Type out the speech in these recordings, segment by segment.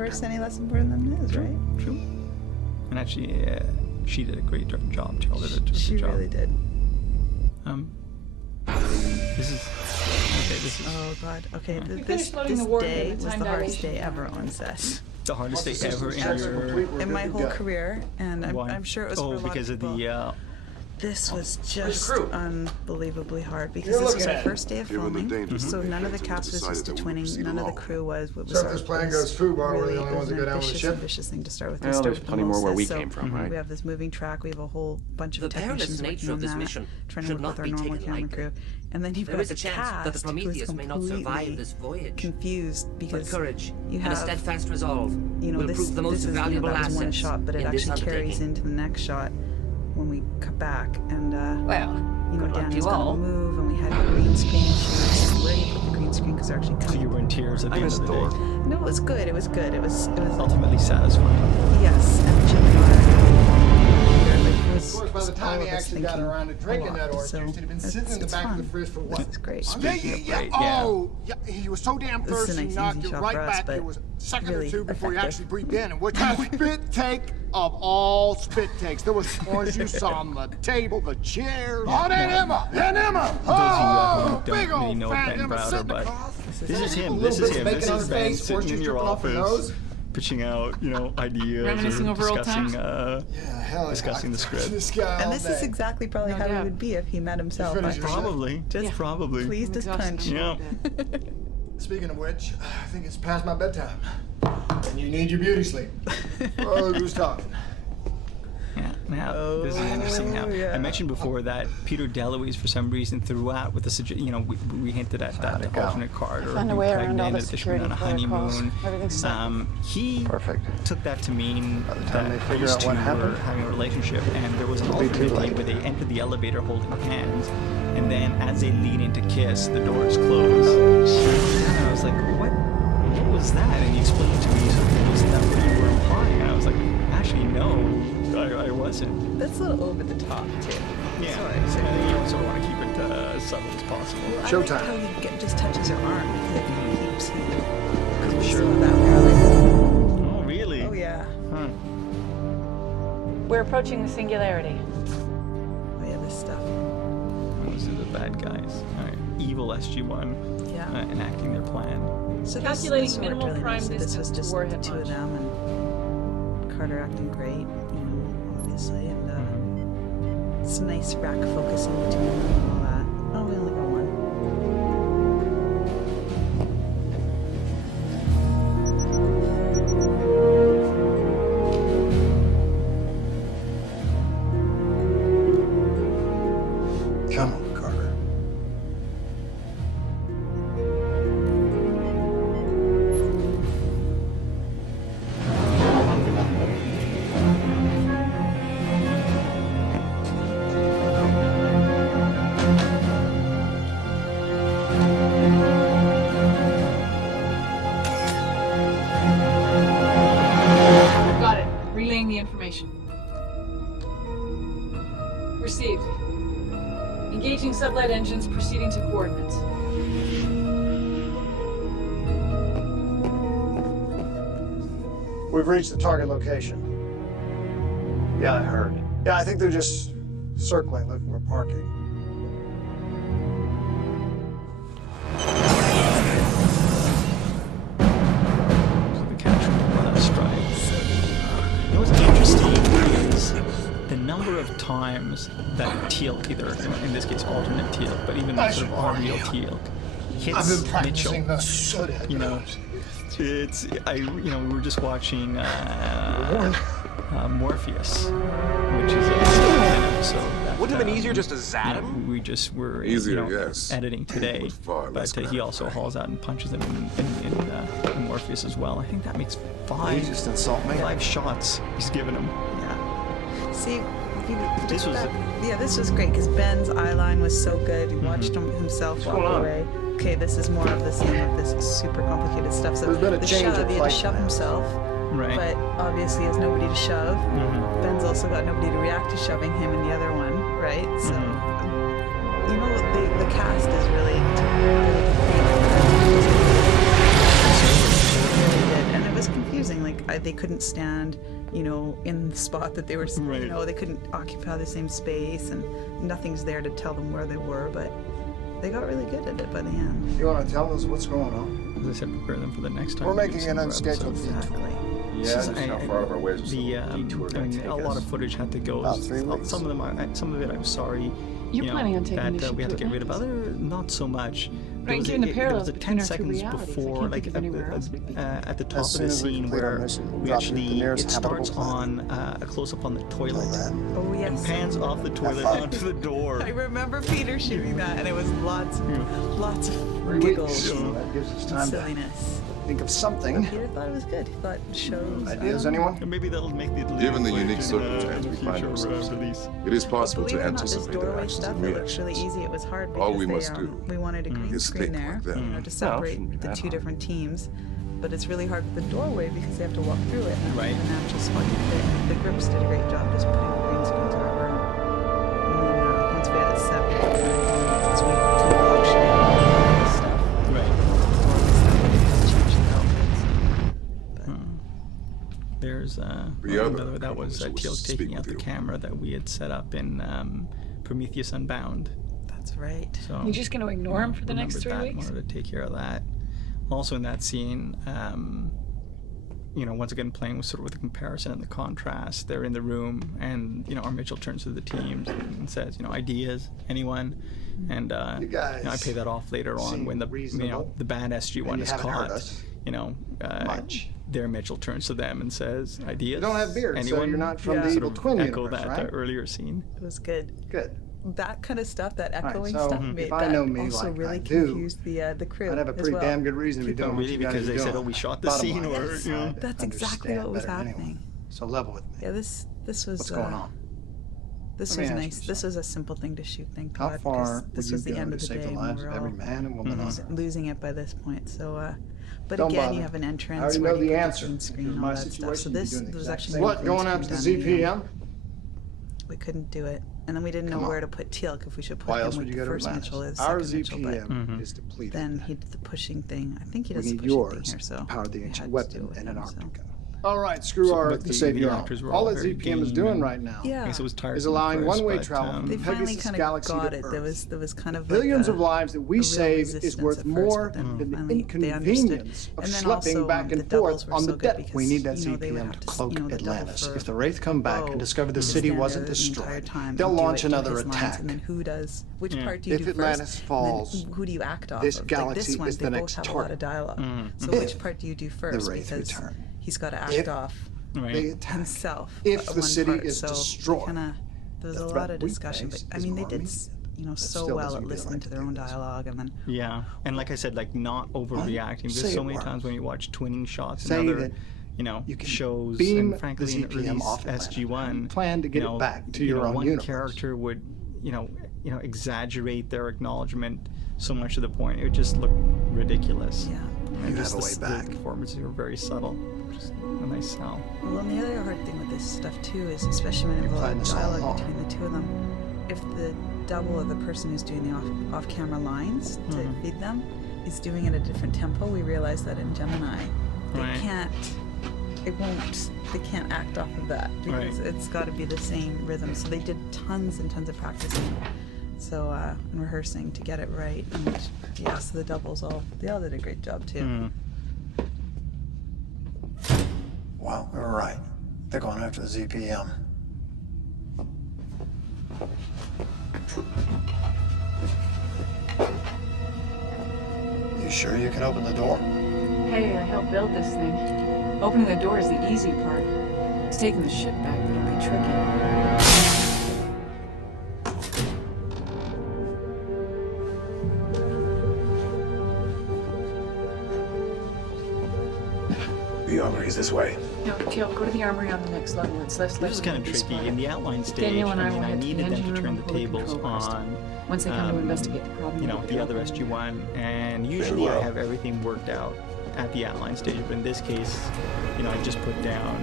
universe any less important than it is, right? True. And actually, she did a great job. She really did. This is. Oh God. Okay. This loading the day warhead was at the time hardest day dilation. ever on set. The hardest day ever In my whole career, and I'm sure it was for a lot because of of people. the. This was just crew? unbelievably hard because this was our first day of Given the filming, dangerous so none of the cast was decided used to that we would twinning, proceed none of the alone. crew was. What was So if this plan goes through, why are we the only ones that go down with the ship? Ambitious thing to start with. Well, there's plenty more where we came from, right? We have this moving track. We have a whole bunch of The perilous technicians working nature on of this that, mission trying to should work with not our be normal taken camera lightly. crew, and then you've There got is a the chance that the cast Prometheus who's may not survive completely this voyage. confused But because courage you and a have, steadfast resolve you know, will this prove the most is, valuable that was one assets shot, but it in this actually carries undertaking. into the next shot when we cut back and. Well, You know, good luck to Danny's you all. gonna move, and we had green screen shoots. Where do you put the green screen? Because they're actually So coming. you were in tears at the end of the day. No, it was good. It was good. It was Ultimately satisfying. yes. And Jim and I, like, it was, Of course, by the time all he of us actually got thinking around to a drinking lot. that orange So juice, he'd have been sitting in the it's back of fun. the fridge for what? This is great. Speaking of great, yeah. Oh, yeah. He was so damn This is a thirsty, nice, knocked easy you shot right for us, back. but It was a second really or two before he effective. actually breathed in. And which spit take of all spit takes. There was orange juice on the table, the chairs. Oh, and Emma! And Emma! Those of you Oh, who big don't really old know fat Ben Emma Browder, sitting but across. this is him. Little This is bits of him. bacon This on is his Ben face, sitting orange in juice your dripping off her office, nose. pitching out, ideas Reminiscing or over old discussing, times? Yeah, hell yeah. discussing the script. This guy And all this is day. exactly probably No how he doubt. would be if he met himself. finish I your think. Probably. Just Yeah. Probably. pleased as exhausted. punch. Yeah. Speaking of which, I think it's past my bedtime. And you need your beauty sleep. Oh, who's talking? Yeah. Now, this is interesting. Now, yeah. I mentioned before that Peter DeLuise, for some reason, threw out with the we hinted at that the alternate card or Found a being way around all pregnant, the that they should be on a security protocols. honeymoon. Everything's set. He Perfect. took that to mean By the time that they figure these out two what were happened, having a relationship, and there was an it'll be too alternate late. day where they entered the elevator holding hands, and then as they lean in to kiss, the doors close. And I was like, what was that? And he explained it to me, so was that what you were implying? And I was like, actually, no, I wasn't. That's a little over the top too. Yeah, Sorry. I think you also want to keep it as subtle as possible. Well, I Showtime. like how he just touches her arm. Like he keeps because we Sure. saw that. We were like, Oh, really? oh yeah, Huh. We're approaching the singularity. oh yeah, this stuff. Those are the bad guys. All right. Evil SG-1 Yeah. enacting their plan. So Calculating this worked minimal really prime nicely. This was distance to just the warhead two of launch. them and Carter acting great, obviously, and it's a nice rack focusing between them and all that. Oh, we only got one. Come on, Carter. Got it. Relaying the information. Received. Engaging sublight engines, proceeding to coordinates. We've reached the target location. Yeah, I heard. Yeah, I think they're just circling, looking for parking. The casual strikes. You know what's interesting is the number of times that Teal'c, either in this case alternate Teal'c, but even I sort of should our warn real you. Teal'c, I've hits been Mitchell. practicing the soot. You know, we were just watching Morpheus, which is an episode that, Wouldn't it have been easier just to zap you know, him? we just were Easier, yes. editing today, With far less but he also gratifying. hauls out and punches him in Morpheus as well. I think that makes You just insult me. 5 shots he's given him. Yeah. See, This was- this was great because Ben's eye line was so good. He watched himself walk going on? away. Okay, this is more of the same of this super complicated stuff. So There's been a the change shove, of he had to flight shove plans. himself, Right. but obviously he has nobody to shove. Ben's also got nobody to react to shoving him in the other one, right? So you know, the cast is really good. And it was confusing confusing. Like they couldn't stand, in the spot that they were. Right. They couldn't occupy the same space, and nothing's there to tell them where they were. But they got really good at it by the end. You want to tell us what's going on? As I said, prepare them for the next time. We're we do making some an more unscheduled episodes. Exactly. Yeah, just how far over ways was The the detour I gonna mean, take a lot us? of footage had to go. About 3 weeks. Some of it, I'm sorry. You're planning on taking that this ship we had to to get rid of. Atlantis. Other, not so much. But I can give the there parallels was a between 10 our two seconds realities. I before, can't like think of anywhere else we'd be. at the top of soon the as we scene complete our where mission, we'll we drop you at the actually nearest it habitable starts planet. on a close up on the toilet. Oh yes. And pans off the toilet fun. onto the door. I remember Peter shooting that, and it was lots of 3 giggles weeks. and That gives us time to silliness. think of something. Peter thought it was good. He thought shows. Ideas, anyone? And maybe that'll make the Given the unique footage in, circumstances in we the find future, ourselves release. It is possible Believe to it or not, this anticipate their doorway actions stuff, and it looked really reactions. easy. It was hard because All we must do we wanted a green is screen think there, like them. to separate the two different teams. But it's really hard with the doorway because they have to walk through it. And Right. The natural spot you pick. The grips did a great job just putting the green screens over. And then once we had it set, we could kind of do it as we do auction stuff. Right. Change the outfits. But There's The other another that was colonists Teal was taking speak out the with you. camera that we had set up in Prometheus Unbound. that's right. So You're just going to ignore him for the next 3 remembered that, weeks? wanted to take care of that. Also in that scene, once again playing with sort of with the comparison and the contrast. They're in the room, and our Mitchell turns to the teams and says, ideas, anyone, and You guys I pay that off later on seem when the reasonable, the bad SG1 and you is haven't hurt caught. us much. There Mitchell turns to them and says, ideas. You don't have beards, so anyone? you're not from the Sort evil of twin echo universe, that right? earlier scene. It was good. Good. That kind of stuff, that echoing so stuff, if made I that know me also like really I do, confused the crew. I'd have a as pretty well. damn good reason to be doing what Really, you guys because are they said, doing. "Oh, we shot the Bottom scene," line, or I That's exactly what understand was better than happening. anyone. So level with me. Yeah, this was. What's going on? This Let me was ask you nice. This something. was a simple thing to shoot. Thank How God. far 'cause would this you was the go end to of the save day. the and lives we of were every all man and woman on Earth? losing it by this point. So, but Don't again, bother. you have an entrance. I already where know you the put answer. green If screen it was and my all that stuff. So situation, you'd be this doing the was exact actually same What, going out to the ZPM? We couldn't do it, and then we didn't Come know on. where to put Teal'c if we should put Why him else with would you the go to first Atlantis? Mitchell, his Our second Mitchell, but ZPM is depleted. then he did the pushing thing. I think he We does the need pushing yours thing here. So to power the we ancient had to do weapon it with in him, so. Antarctica. All right, screw our but to the save video your own. actors were All all that very ZPM is keen doing and- right now Yeah. I guess it was tiresome is allowing at first, one-way but, travel from They the finally Pegasus kind of Galaxy got to it. Earth. There was kind of Billions like of lives that we real save is resistance worth at first, more but then than the finally they understood. inconvenience of And then schlepping also, back the and doubles forth were on so the good deck. because, We need that they would ZPM have to to, cloak the double Atlantis. for If the Wraith come back and discover the to city stand wasn't there the entire destroyed, time they'll and do launch it, do another his lines, attack. and then who does which part do you If do Atlantis first? falls, and then who do you act off this of? Like galaxy this one, is they the both next have a lot of target. dialogue. So which part do you do first? Wraith Because return. he's got to act If off Right. They attack. himself. If the one city part. is So destroyed, kinda, there was the a threat lot of we discussion, face but I is mean they more did immediate. so still well doesn't at feel listening like to to their do own this. dialogue, and then Yeah, and like I said, like not overreacting. There's Say so it many works. times when you watch twinning shots Say and other, that you can shows, beam and frankly, the in ZPM early off Atlantis. SG1, Plan to get it back to your own one universe. character would, exaggerate their acknowledgement so much to the point it would just look ridiculous. yeah. And You just have a way back. The performances were very subtle. Just a nice sell. Well, and the other hard thing with this stuff too is, especially when it You're playing involves this all dialogue along. between the two of them, if the double of the person who's doing the off-camera lines to feed them is doing it at a different tempo, we realize that in Gemini, they Right. they can't act off of that because Right. it's got to be the same rhythm. So they did tons and tons of practicing. So and rehearsing to get it right, and yeah, so the doubles they all did a great job too. Well, we were right. They're going after the ZPM. You sure you can open the door? Hey, I helped build this thing. Opening the door is the easy part. It's taking the ship back that'll be tricky. The armory's this way. No, Teal, go to the armory on the next level. It's less This likely is kind of to be tricky. spotted. In the outline stage, Daniel and I I mean, will I head to the needed them engine to room turn the and pull the tables control crystal. on. Once they come to investigate the problem, The other SG1, and usually I have everything worked out at the outline stage, but in this case, I just put down,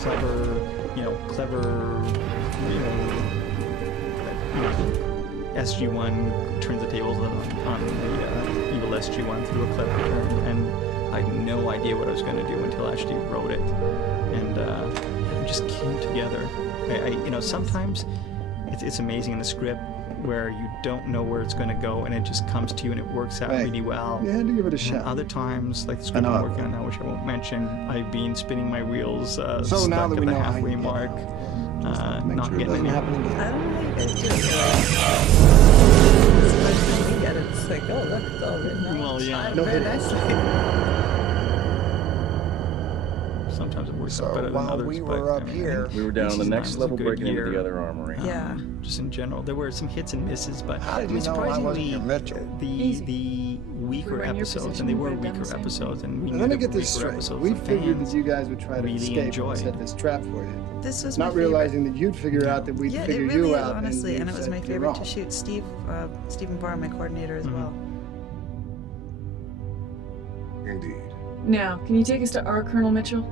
clever, SG1 turns the tables on the evil SG1 through a clever turn, and I had no idea what I was going to do until I actually wrote it, and it just came together. Sometimes it's amazing in the script where you don't know where it's going to go, and it just comes to you, and it works out really well. You had to give it a shot. Other times, like the script I'm working on now, which I won't mention, I've been spinning my wheels So stuck now that at we the know how halfway you get mark, not sure it getting doesn't any. happen I again. don't know how you guys do it. Especially when you get it, it's like, oh, look, it's all written out. Well, yeah. No Very hit. nicely. Sometimes it works out So better than while others. we but, were I up mean, here, We were down on the 89 next was a level, good breaking into year. the other armory. Yeah. Just in general, there were some hits and misses, but How did you know I wasn't your Mitchell? the We weaker were in your episodes, position, and they we were would've done the weaker same. episodes, and we Now, knew let me the get this weaker straight. episodes We the figured that fans you guys would try to really escape enjoy. and set this trap for you. This was my Not favorite. realizing that you'd figure out that we'd Yeah, it figure really you is, out. honestly, and you it was said my you're favorite to wrong. shoot. Stephen Barr, my coordinator as well. indeed. Now, can you take us to our Colonel Mitchell?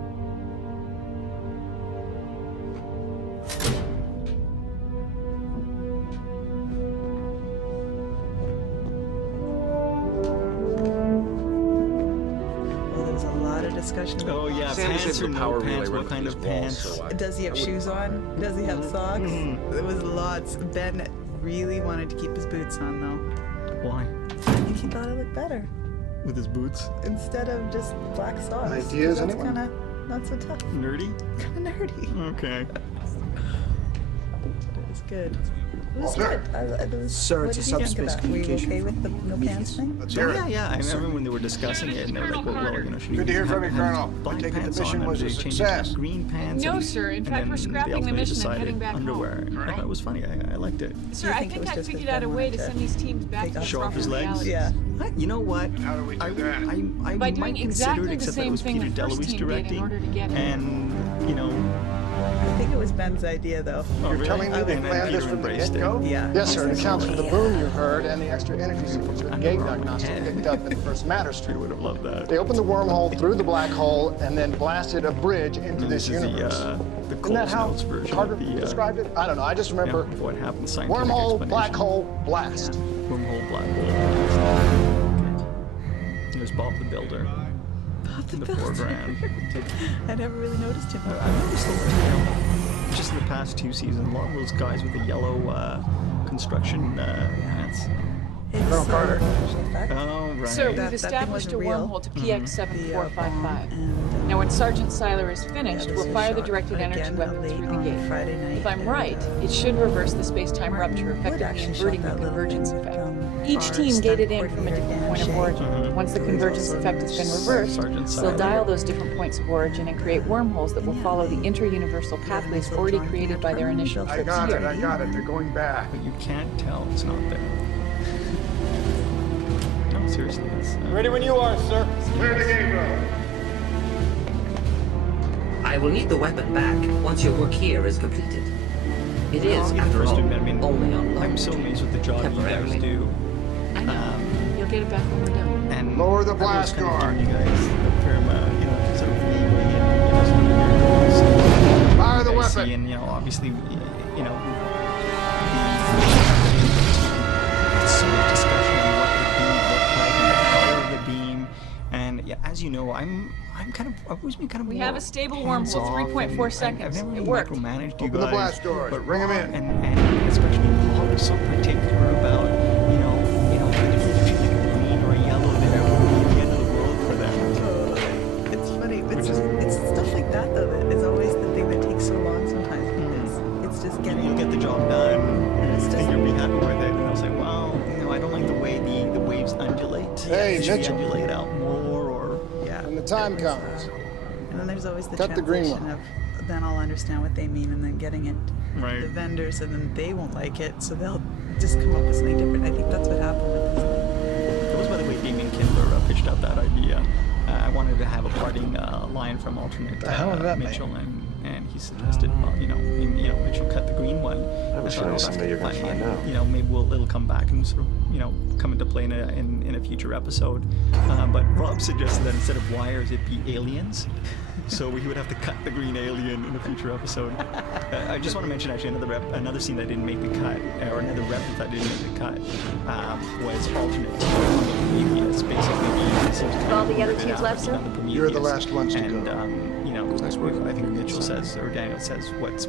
Well, there was a lot of discussion about Oh yeah, Sandy pants said or the no power pants? relay What kind of these walls, pants? so does he have shoes on? Does he have socks? There was lots. Ben really wanted to keep his boots on though. Why? He thought it looked better With his boots? instead of just black socks. Ideas, That's anyone? kind of not so tough. Nerdy? Kind of nerdy. Okay. It was good. It was good. It was, Sir, what it's did a you think of subspace that? Were you communication okay with the no pants thing? Let's Oh, hear yeah, it. yeah. I remember when they were discussing it, and they were like, well, should Good to you hear from you, have Colonel. black I take it the pants mission on, or was do a they change it to success. green pants? No, and- sir. In and fact, then we're they scrapping the ultimately mission and decided heading back home. underwear. And I thought it was funny. I liked it. Sir, I think it think was I just 'cause figured out a Ben way wanted to to send these teams back take to off the Show off his proper legs? reality. Yeah. You know what? How do we do that? I By might doing consider exactly it, the except that it same was thing Peter the first DeLuise team did in directing, order to get it. and you know, I think it was Ben's idea though. You're telling me they and then planned this Peter from the embraced it. get-go? Yeah. Yes, sir. It accounts for the boom you heard and the extra energy signature the gate diagnostic head. picked up at First Matter I Street. would have loved that. They opened the wormhole through the black hole and then blasted a bridge into And this this is universe. the Isn't that Coles how Notes version Carter of the described it? I don't know. I just remember what happened. Scientific wormhole, explanation. black hole, blast. Wormhole, black hole. There's Bob the Builder in the foreground. I never really noticed him. I noticed a lot, just in the past 2 seasons, a lot of those guys with the yellow construction pants. Colonel Carter. Oh, right. Sir, That we've thing established a wasn't real. wormhole to PX7455. And Now, when Sergeant Seiler is finished, this we'll was fire the shot directed energy again weapon late through the on gate. Friday night, If I'm and, right, it should reverse the space-time rupture, effectively actually inverting shot the that little convergence thing, effect. our Each team stunt gated in from a coordinator, different Dan point of Shea. origin. Once the convergence effect has been reversed, Sergeant they'll Seiler. dial those different points of origin and create wormholes that will follow the inter-universal pathways already created by their initial I trips got it, here. I got it. They're going back. But you can't tell it's not there. No, seriously, it's... Ready when you are, sir. Clear the gate road. I will need the weapon back once your work here is completed. It is, I'll after first all, admit, I mean, only on I'm loan so to amazed with the job you guys temporarily. do. I know. You'll get it back when we're done. And Lower the I've always blast kind of guard. given you guys a fair amount, sort of leeway and, sort of your Fire the guys weapon. see, and, obviously, so much discussion on what the beam looked like and the color of the beam. And yeah, as you know, I've always been kind of We more have a stable hands-off, wormhole, 3.4 and seconds. I've never It really worked. micromanaged you Open guys. the blast doors. But Bring 'em Rob in. And especially Paul was so particular about, the difference between like a green or a yellow there would be the end of the world for them. It's funny. It's stuff like that though that is always the thing that takes so long sometimes. It's just getting. You'll get the job done, It's just- and you'll be happy with it. And I was like, well, I don't like the way the waves undulate. Hey, Maybe Mitchell. undulate out more, or Yeah. When the time comes. And then there's always the Cut the green translation one. of then I'll understand what they mean, and then getting it Right. to the vendors, and then they won't like it, so they'll just come up with something different. I think that's what happened with this. That was, by the way, Damien Kindler pitched out that idea. I wanted to have a parting line from alternate The hell did that mean? Mitchell, and he suggested, well, Mitchell cut the green one. I have a feeling someday you're gonna find out. Maybe it'll come back and sort of, come into play in a future episode. But Rob suggested that instead of wires, it be aliens. So we would have to cut the green alien in a future episode. I just want to mention actually another scene that didn't make the cut, or another reference that didn't make the cut, was alternate. Prometheus, basically. Seems kind All of the other weirded teams out left, with sir? the Prometheus. You're the last ones to and, go. you know, Nice work. I think Mitchell says, or Daniel says, what's